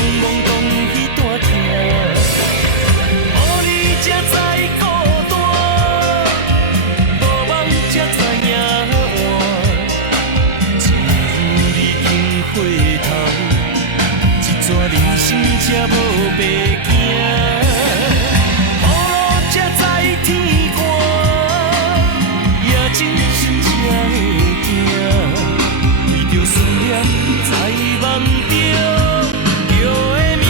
懵懂彼段疼，予你才知孤单，无梦才知影换，一日你经回头，一逝人生才无白行。雨露才知天寒，也真心才会惊，为着思念才梦着叫的名。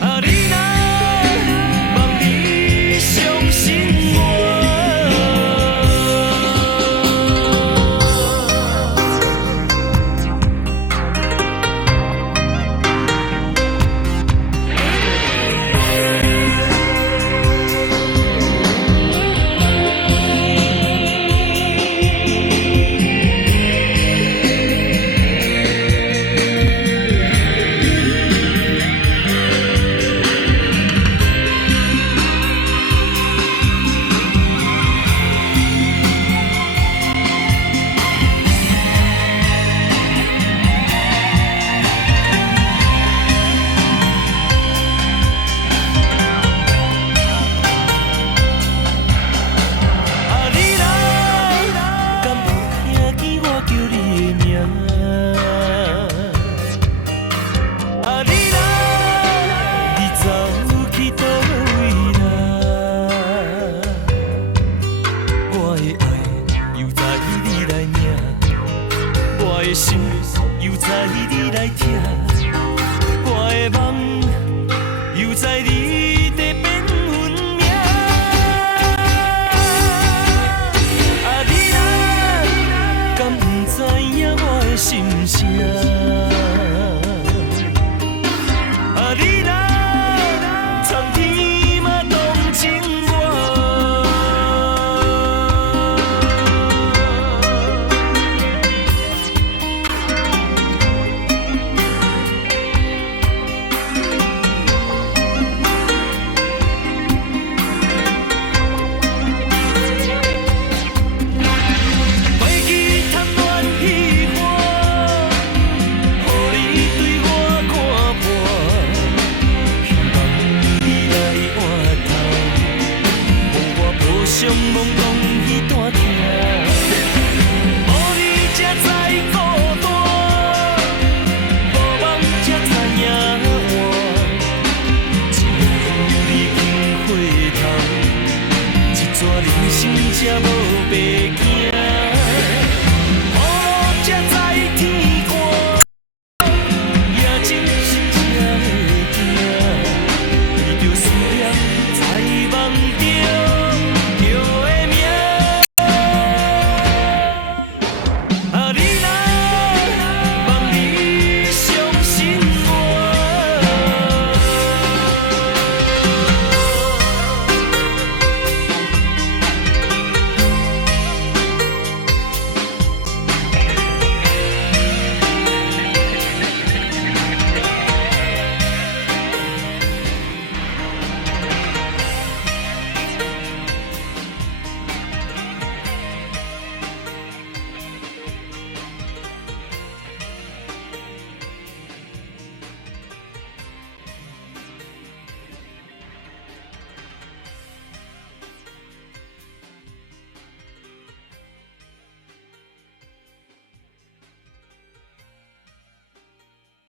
啊，你若望你相信我。心又知你来疼，我的梦又知你在变运命。啊，你敢不知影我的心声？啊，你苍天嘛同情我。上懵懂彼段疼，予你才知孤单，无梦才知影换，一日你经回头，一逝人生才无。